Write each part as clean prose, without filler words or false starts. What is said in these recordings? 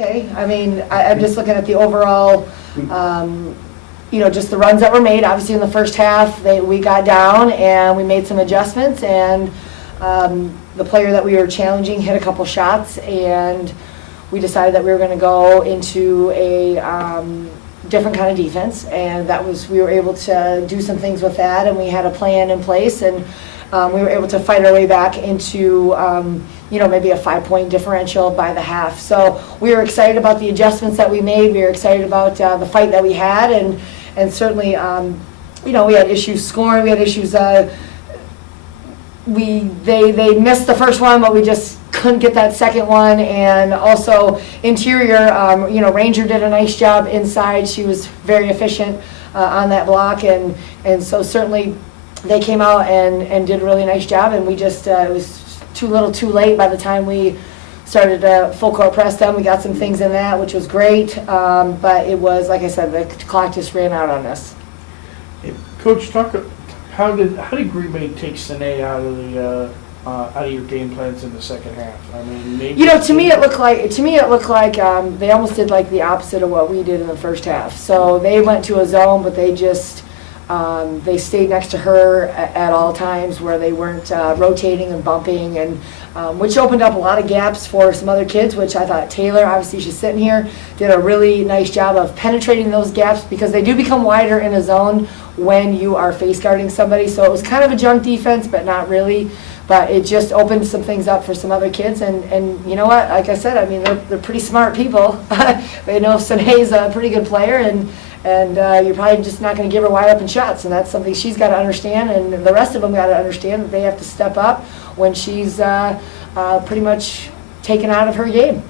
Okay, I mean, I'm just looking at the overall, just the runs that were made. Obviously, in the first half, we got down and we made some adjustments, and the player that we were challenging hit a couple shots, and we decided that we were going to go into a different kind of defense, and we were able to do some things with that, and we had a plan in place, and we were able to fight our way back into maybe a 5-point differential by the half. So we were excited about the adjustments that we made. We were excited about the fight that we had, and certainly we had issues scoring. We had issues. They missed the first one, but we just couldn't get that second one. And also interior, Ranger did a nice job inside. She was very efficient on that block, and so certainly they came out and did a really nice job. And we just it was too little, too late by the time we started to full court press them. We got some things in that, which was great, but it was, like I said, the clock just ran out on us. Hey, Coach, how did Green Bay take Sine out of your game plans in the second half? I mean, maybe to me it looked like they almost did like the opposite of what we did in the first half. So they went to a zone, but they just they stayed next to her at all times, where they weren't rotating and bumping, and which opened up a lot of gaps for some other kids, which I thought Taylor, obviously she's sitting here, did a really nice job of penetrating those gaps, because they do become wider in a zone when you are face guarding somebody. So it was kind of a junk defense, but not really. But it just opened some things up for some other kids, and you know what? Like I said, I mean, they're pretty smart people. They know Sine's a pretty good player, and you're probably just not going to give her wide open shots, and that's something she's got to understand, and the rest of them got to understand that they have to step up when she's pretty much taken out of her game.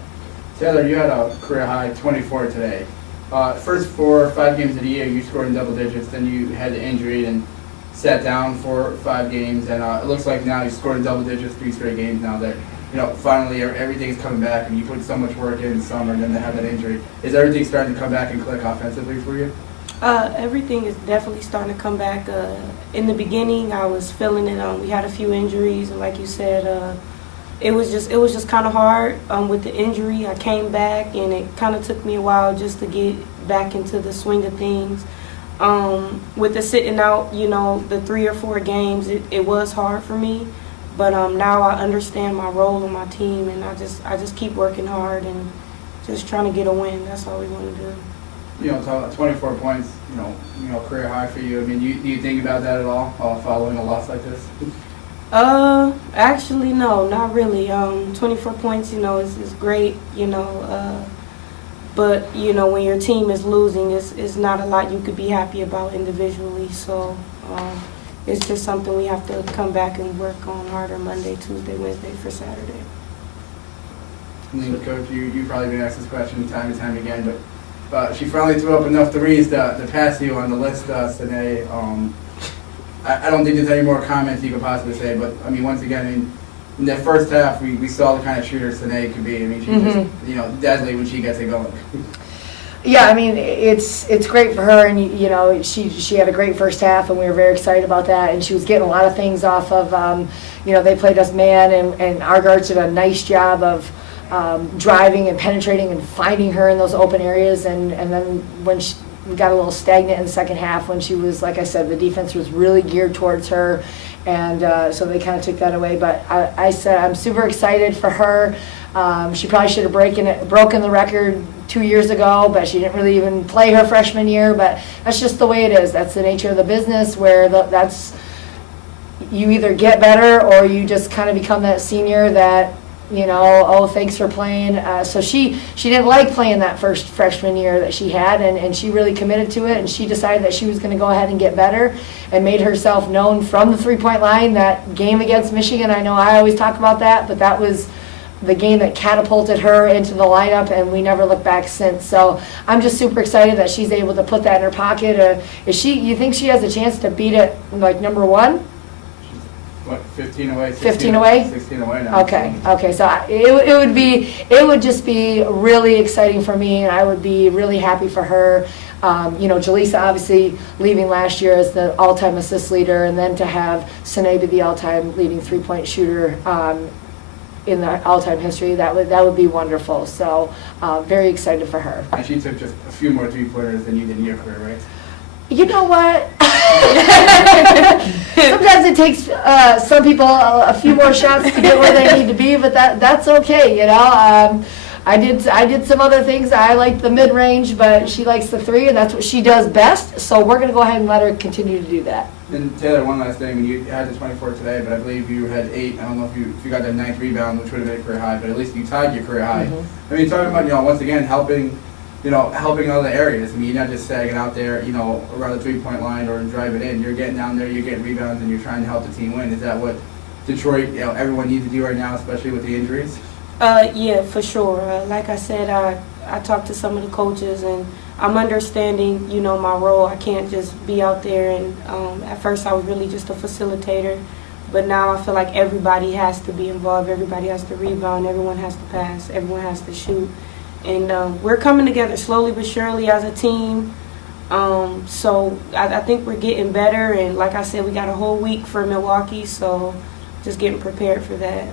Taylor, you had a career high 24 today. First 4 or 5 games of the year, you scored in double digits. Then you had the injury and sat down for 5 games, and it looks like now you scored in double digits 3 straight games now that finally everything's coming back, and you put so much work in the summer, and then to have that injury. Is everything starting to come back and click offensively for you? Everything is definitely starting to come back. In the beginning, I was feeling it. We had a few injuries, and like you said, it was just kind of hard with the injury. I came back, and it kind of took me a while just to get back into the swing of things. With the sitting out, the 3 or 4 games, it was hard for me. But now I understand my role in my team, and I just keep working hard and just trying to get a win. That's all we want to do. 24 points, career high for you. I mean, do you think about that at all, following a loss like this? Actually, no, not really. 24 points, is great, but when your team is losing, it's not a lot you could be happy about individually. So it's just something we have to come back and work on harder Monday, Tuesday, Wednesday for Saturday. I mean, Coach, you've probably been asked this question time and time again, but she finally threw up enough threes to pass you on the list today. I don't think there's any more comments you could possibly say, but I mean, once again, in that first half, we saw the kind of shooter Sine could be. I mean, she's just, deadly when she gets it going. Yeah, I mean, it's great for her, and she had a great first half, and we were very excited about that. And she was getting a lot of things off of, they played us man, and our guards did a nice job of driving and penetrating and finding her in those open areas. And then when we got a little stagnant in the second half, when she was, like I said, the defense was really geared towards her, and so they kind of took that away. But I said I'm super excited for her. She probably should have broken the record 2 years ago, but she didn't really even play her freshman year. But that's just the way it is. That's the nature of the business, where that's you either get better or you just kind of become that senior that, thanks for playing. So she didn't like playing that first freshman year that she had, and she really committed to it, and she decided that she was going to go ahead and get better and made herself known from the three-point line. That game against Michigan, I know I always talk about that, but that was the game that catapulted her into the lineup, and we never looked back since. So I'm just super excited that she's able to put that in her pocket. You think she has a chance to beat it like number 1? What, 15 away? 15 away? 16 away now. Okay. So it would just be really exciting for me, and I would be really happy for her. Jaleesa obviously leaving last year as the all-time assist leader, and then to have Sine be the all-time leading three-point shooter. in the all-time history. That would be wonderful. So very excited for her. And she took just a few more three-pointers than you did in your career, right? You know what? Sometimes it takes some people a few more shots to get where they need to be, but that's okay, you know. I did some other things. I like the mid-range, but she likes the three, and that's what she does best. So we're going to go ahead and let her continue to do that. And Taylor, one last thing. You had the 24 today, but I believe you had 8. I don't know if you got that 9th rebound, which would have been a career high, but at least you tied your career high. Mm-hmm. I mean, talking about, once again, helping other areas. I mean, you're not just sagging out there, around the three-point line or drive it in. You're getting down there, you're getting rebounds, and you're trying to help the team win. Is that what Detroit, everyone needs to do right now, especially with the injuries? Yeah, for sure. Like I said, I talked to some of the coaches, and I'm understanding, my role. I can't just be out there, and at first I was really just a facilitator, but now I feel like everybody has to be involved. Everybody has to rebound. Everyone has to pass. Everyone has to shoot. And we're coming together slowly but surely as a team. So I think we're getting better. And like I said, we got a whole week for Milwaukee, so just getting prepared for that.